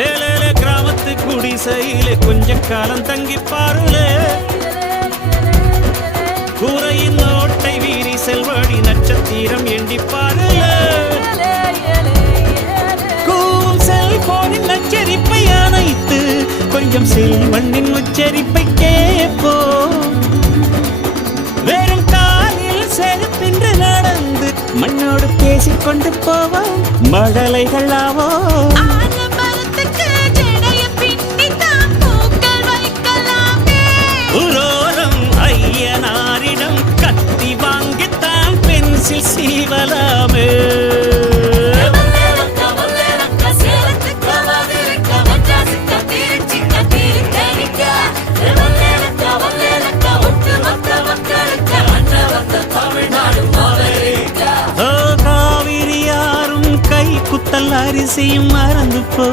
ஏழேல கிராமத்து குடிசையிலே கொஞ்ச காலம் தங்கி பாருளே கூரையின் ஓட்டை வீரி செல்வழி நட்சத்திரம் எண்டி பாருளே கூவும் செல்போனின் நச்சரிப்பை அணைத்து கொஞ்சம் செல்வண்ணின் உச்சரிப்பை கேட்போ வெறும் காலில் செருப்பின்று நடந்து மண்ணோடு பேசிக்கொண்டு போவோம் மழலைகள் ஆவோ ஐயனாரிடம் கத்தி வாங்கித்தான் பென்சில் சீவலாமே காவிரி யாரும் கை குத்தல் அரிசியும் மறந்து போ